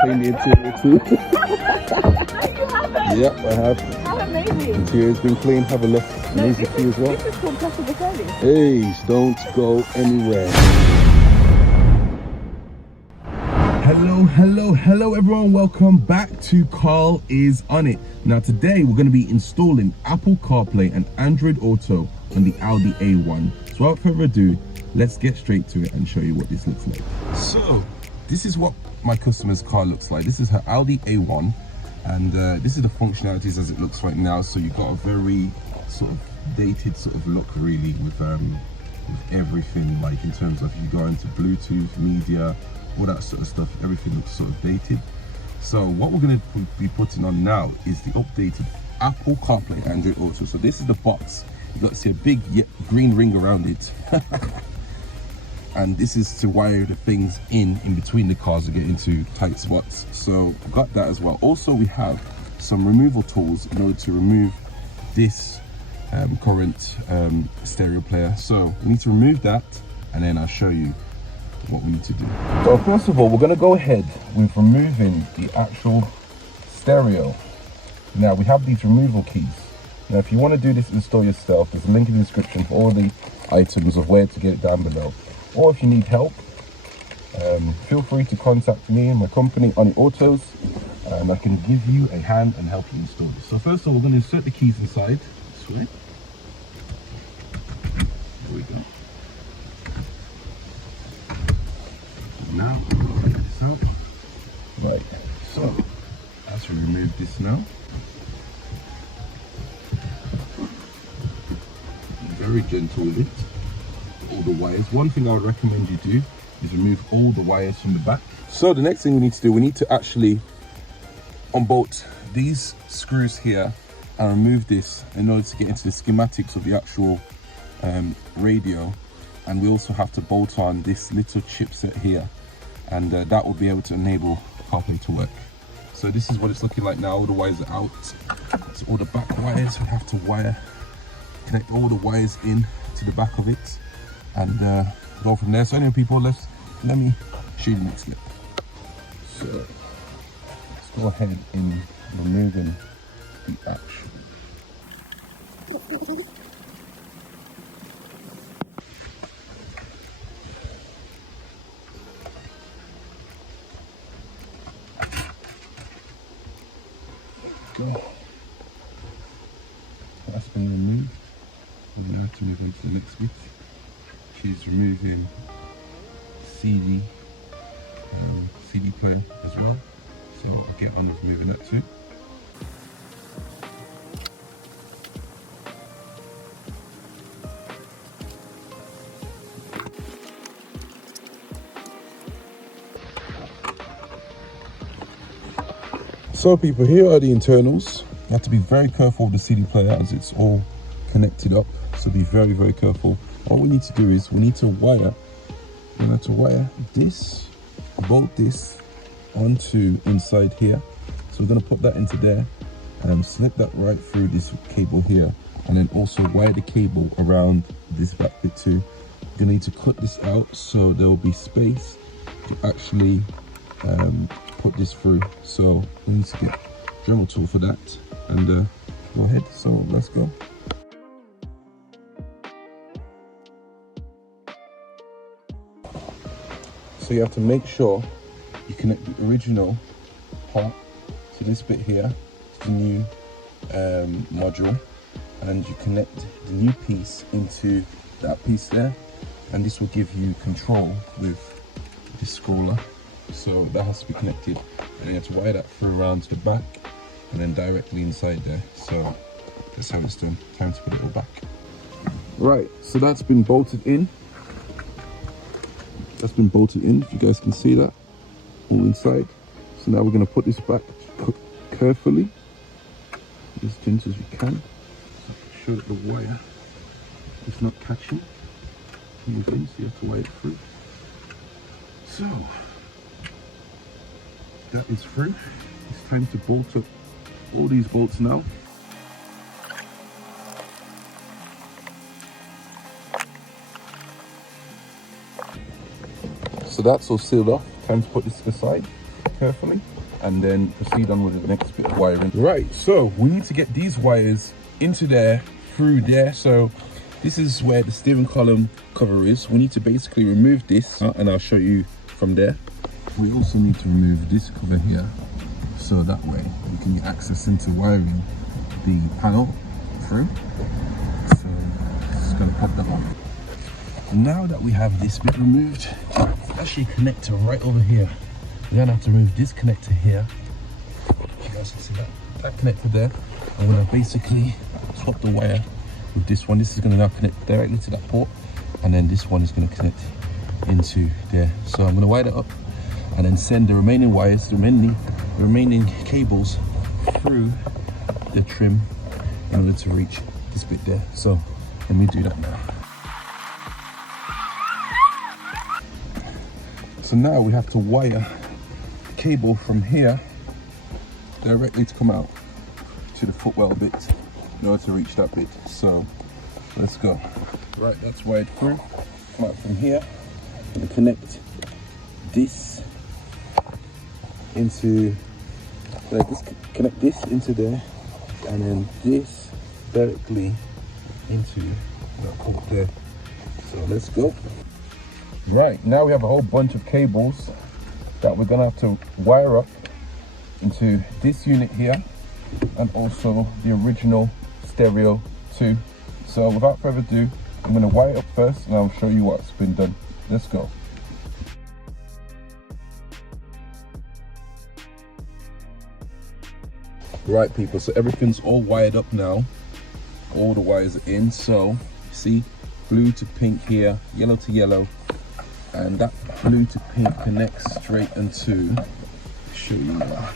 Clean the interior too. Yep, I have. How amazing. Interior's been clean. Have a look. Music key as well. This is called customer service. Hey, don't go anywhere. Hello everyone, welcome back to Carl is on it. Now today we're going to be installing Apple CarPlay and Android Auto on the Audi A1. So without further ado, let's get straight to it and show you what this looks like. So this is what my customer's car looks like. This is her Audi A1 and this is the functionalities as it looks right now. So you've got a very sort of dated sort of look really with everything, like in terms of you go into Bluetooth, media, all that sort of stuff. Everything looks sort of dated. So what we're going to be putting on now is the updated Apple CarPlay Android Auto. So this is the box. You've got to see a big green ring around it. And this is to wire the things in between the cars to get into tight spots. So I've got that as well. Also we have some removal tools in order to remove this current stereo player. So we need to remove that and then I'll show you what we need to do. So first of all, we're going to go ahead with removing the actual stereo. Now we have these removal keys. Now if you want to do this install yourself, there's a link in the description for all the items of where to get it down below. Or if you need help, feel free to contact me and my company ONIT Autos and I can give you a hand and help you install this. So first of all, we're going to insert the keys inside this way. There we go. Now, get this out. Right, so as we remove this now, very gentle with it, all the wires. One thing I would recommend you do is remove all the wires from the back. So the next thing we need to do, we need to actually unbolt these screws here and remove this in order to get into the schematics of the actual radio. And we also have to bolt on this little chipset here, and that will be able to enable CarPlay to work. So this is what it's looking like now. All the wires are out. So all the back wires, we have to connect all the wires in to the back of it and go from there. So anyway people, let me show you the next step. So let's go ahead in removing the actual go. That's been removed. We now have to move on to the next bit, which is removing CD player as well. So I'll get on with removing that too. So people, here are the internals. You have to be very careful with the CD player as it's all connected up. So be very, very careful. What we need to do is we need to wire this, bolt this onto inside here. So we're going to put that into there and slip that right through this cable here, and then also wire the cable around this back bit too. You're going to need to cut this out so there will be space to actually put this through. So we need to get a Dremel tool for that and go ahead. So let's go. So you have to make sure you connect the original part to this bit here, to the new module, and you connect the new piece into that piece there, and this will give you control with this scroller. So that has to be connected, and you have to wire that through around to the back and then directly inside there. So that's how it's done. Time to put it all back. Right, so that's been bolted in. That's been bolted in, if you guys can see that, all inside. So now we're going to put this back carefully, as gentle as we can. So make sure that the wire is not catching anything, so you have to wire it through. So that is through. It's time to bolt up all these bolts now. So that's all sealed off. Time to put this to the side. carefully and then proceed on with the next bit of wiring. Right, so we need to get these wires into there, through there. So this is where the steering column cover is. We need to basically remove this, and I'll show you from there. We also need to remove this cover here, so that way we can get access into wiring the panel through. So just gonna pop that off. Now that we have this bit removed, actually connector right over here. We're gonna have to remove this connector here. You guys can see that connector there. I'm gonna basically swap the wire with this one. This is gonna now connect directly to that port, and then this one is gonna connect into there. So I'm gonna wire that up and then send the remaining wires, the remaining cables through the trim in order to reach this bit there. So let me do that now. So now we have to wire cable from here directly to come out to the footwell bit in order to reach that bit. So let's go. Right, that's wired through. Come out from here and connect this into connect this into there, and then this directly into that port there. So let's go. Right, now we have a whole bunch of cables that we're gonna have to wire up into this unit here, and also the original stereo too. So without further ado, I'm gonna wire it up first and I'll show you what's been done. Let's go. Right people, so everything's all wired up now. All the wires are in. So you see, blue to pink here, yellow to yellow, and that blue to pink connects straight into, show you now.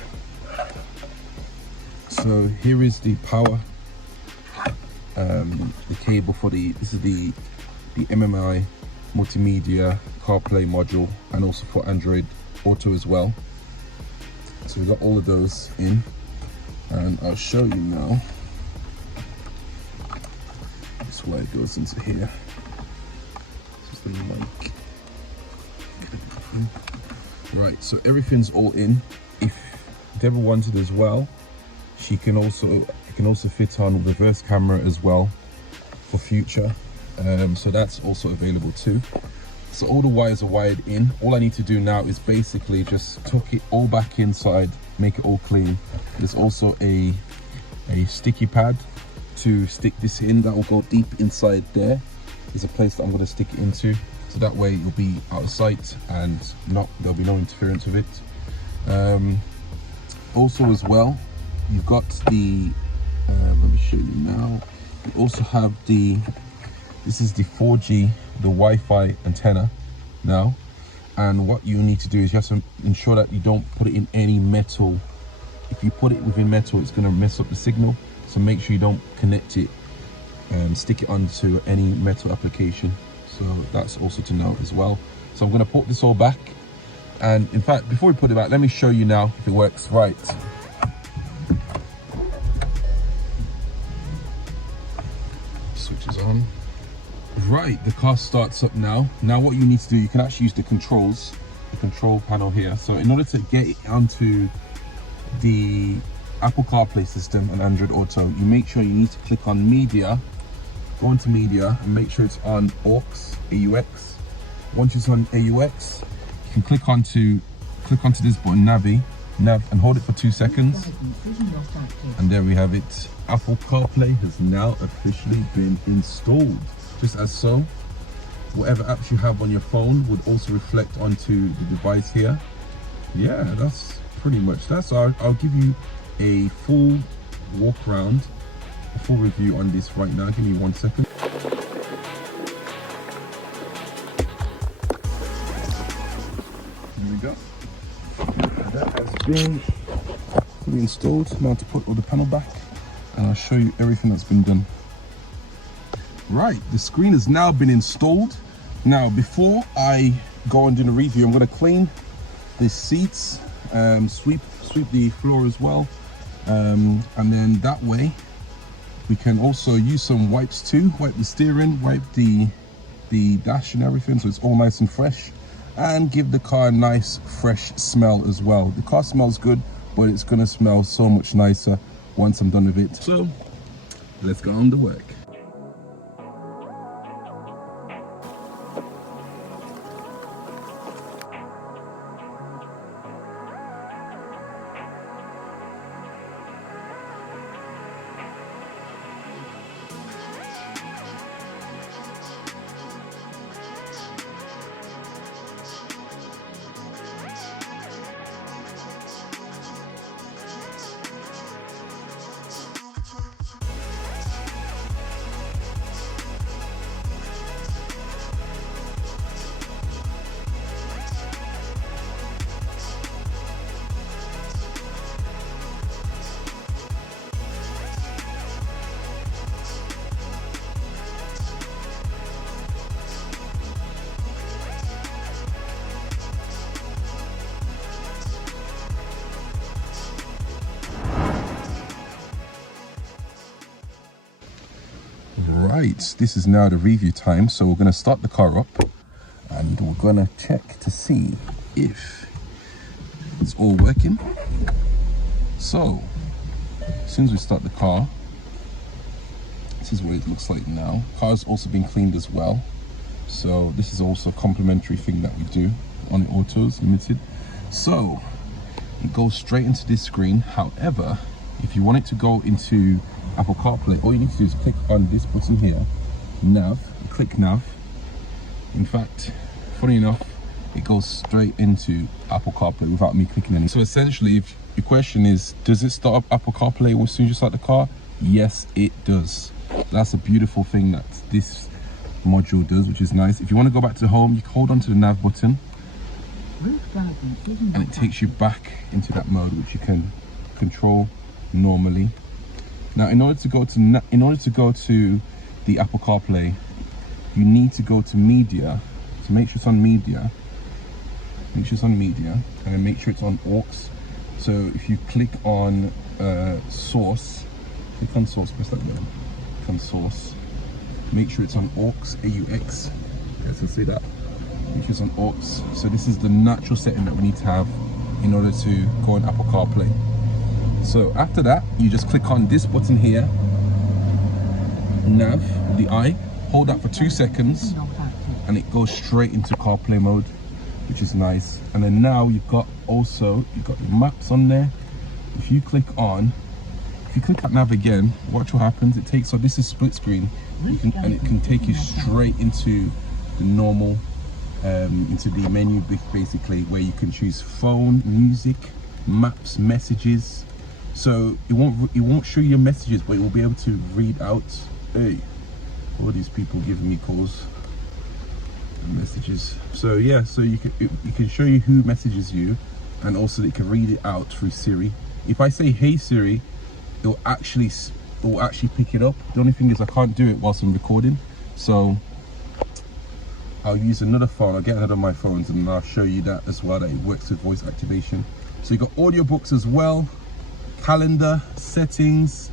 So here is the power, the cable for this is the MMI multimedia CarPlay module, and also for Android Auto as well. So we've got all of those in, and I'll show you now. This way it goes into here. Just the mic. Right, so everything's all in. If Deborah wanted as well, it can also fit on reverse camera as well for future. So that's also available too. So all the wires are wired in. All I need to do now is basically just tuck it all back inside, make it all clean. There's also a sticky pad to stick this in that will go deep inside there. There's a place that I'm going to stick it into, so that way it'll be out of sight and there'll be no interference with it. Also as well, you've got the let me show you now. You also have this is the 4G, the Wi-Fi antenna now, and what you need to do is you have to ensure that you don't put it in any metal. If you put it within metal, it's going to mess up the signal, so make sure you don't connect it and stick it onto any metal application. So that's also to know as well. So I'm going to put this all back, and in fact before we put it back, let me show you now if it works right. Switches on. Right, the car starts up now. Now what you need to do, you can actually use the control panel here. So in order to get it onto the Apple Carplay system and Android Auto, you make sure you need to click on media, go into media and make sure it's on AUX. Once it's on AUX, you can click onto this button, nav, and hold it for 2 seconds, and there we have it. Apple CarPlay has now officially been installed. Just as so, whatever apps you have on your phone would also reflect onto the device here. Yeah, that's pretty much that. So I'll give you a full walk around, a full review on this right now. Give me 1 second. Here we go. That has been fully installed. Now to put all the panel back, and I'll show you everything that's been done. Right, the screen has now been installed. Now before I go and do the review, I'm going to clean the seats, sweep the floor as well, and then that way we can also use some wipes too, wipe the steering, wipe the dash and everything, so it's all nice and fresh. and give the car a nice fresh smell as well. The car smells good, but it's gonna smell so much nicer once I'm done with it. So let's get on the work. Right, this is now the review time, so we're going to start the car up and we're going to check to see if it's all working. So as soon as we start the car, this is what it looks like now. Car's also been cleaned as well, so this is also a complimentary thing that we do on Autos Limited. So it goes straight into this screen. However, if you want it to go into Apple CarPlay, all you need to do is click on this button here, nav, click nav. In fact, funny enough, it goes straight into Apple CarPlay without me clicking anything. So essentially, if your question is, does it start up Apple CarPlay as soon as you start the car? Yes, it does. That's a beautiful thing that this module does, which is nice. If you want to go back to home, you can hold on to the nav button and it takes you back into that mode, which you can control normally. Now, in order to go to the Apple CarPlay, you need to go to media. So make sure it's on media. Make sure it's on media, and then make sure it's on aux. So if you click on source, click on source, press that button. Click on source. Make sure it's on aux, AUX. You guys can see that. Make sure it's on aux. So this is the natural setting that we need to have in order to go on Apple CarPlay. So after that, you just click on this button here, nav, the I, hold that for 2 seconds, and it goes straight into CarPlay mode, which is nice. And then now you've got the maps on there. If you click on nav again, watch what happens. It takes, so this is split screen, and it can take you straight into the normal, into the menu basically, where you can choose phone, music, maps, messages. So it won't show you your messages, but it will be able to read out. Hey, all these people giving me calls and messages. So yeah, so it can show you who messages you, and also it can read it out through Siri. If I say hey Siri, it will actually pick it up. The only thing is I can't do it whilst I'm recording, so I'll use another phone. I'll get another of my phones and I'll show you that as well, that it works with voice activation. So you got audiobooks as well, calendar, settings.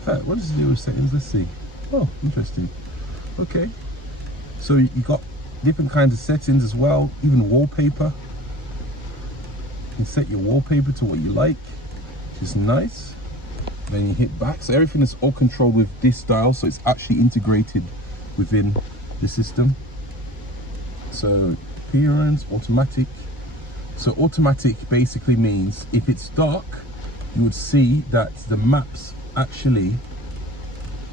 In fact, what does it do with settings? Let's see. Oh, interesting. Okay, so you got different kinds of settings as well, even wallpaper. You can set your wallpaper to what you like, which is nice. Then you hit back, so everything is all controlled with this dial, so it's actually integrated within the system. So appearance, automatic. So automatic basically means if it's dark, you would see that the maps actually,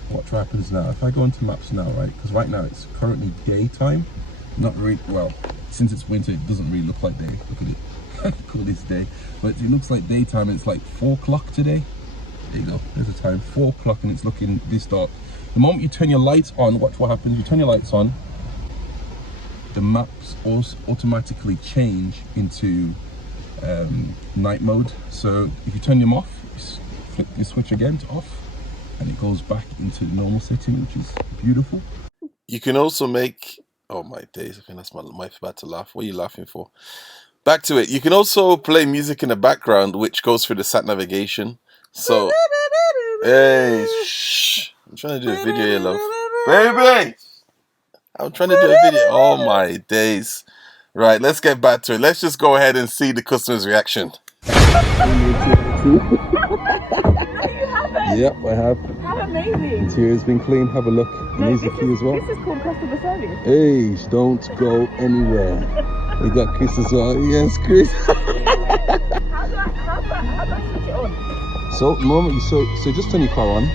what happens now, if I go into maps now, right, because right now it's currently daytime, not really, well, since it's winter it doesn't really look like day. Look at it. Call this day, but it looks like daytime. It's like 4 o'clock today. There you go, there's the time, 4 o'clock, and it's looking this dark. The moment you turn your lights on, watch what happens. You turn your lights on, the maps also automatically change into night mode. So if you turn them off, flip the switch again to off, and it goes back into the normal setting, which is beautiful. You can also make, oh my days, I think that's my wife about to laugh. What are you laughing for? Back to it. You can also play music in the background, which goes through the sat navigation. So, hey, shh. I'm trying to do a video here, love. Baby! I'm trying to do a video. Oh my days. Right, let's get back to it. Let's just go ahead and see the customer's reaction. Yep, I have. How amazing. Interior's been clean. Have a look. No, Music this for you as well. This is called customer service. Hey, don't go anywhere. We got Chris as well. Yes, Chris. How do I switch it on? So, at the moment, so just turn your car on.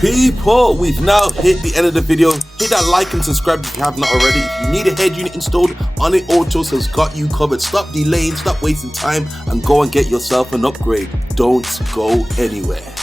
People, we've now hit the end of the video. Hit that like and subscribe if you have not already. If you need a head unit installed, ONIT Autos has got you covered. Stop delaying, stop wasting time, and go and get yourself an upgrade. Don't go anywhere.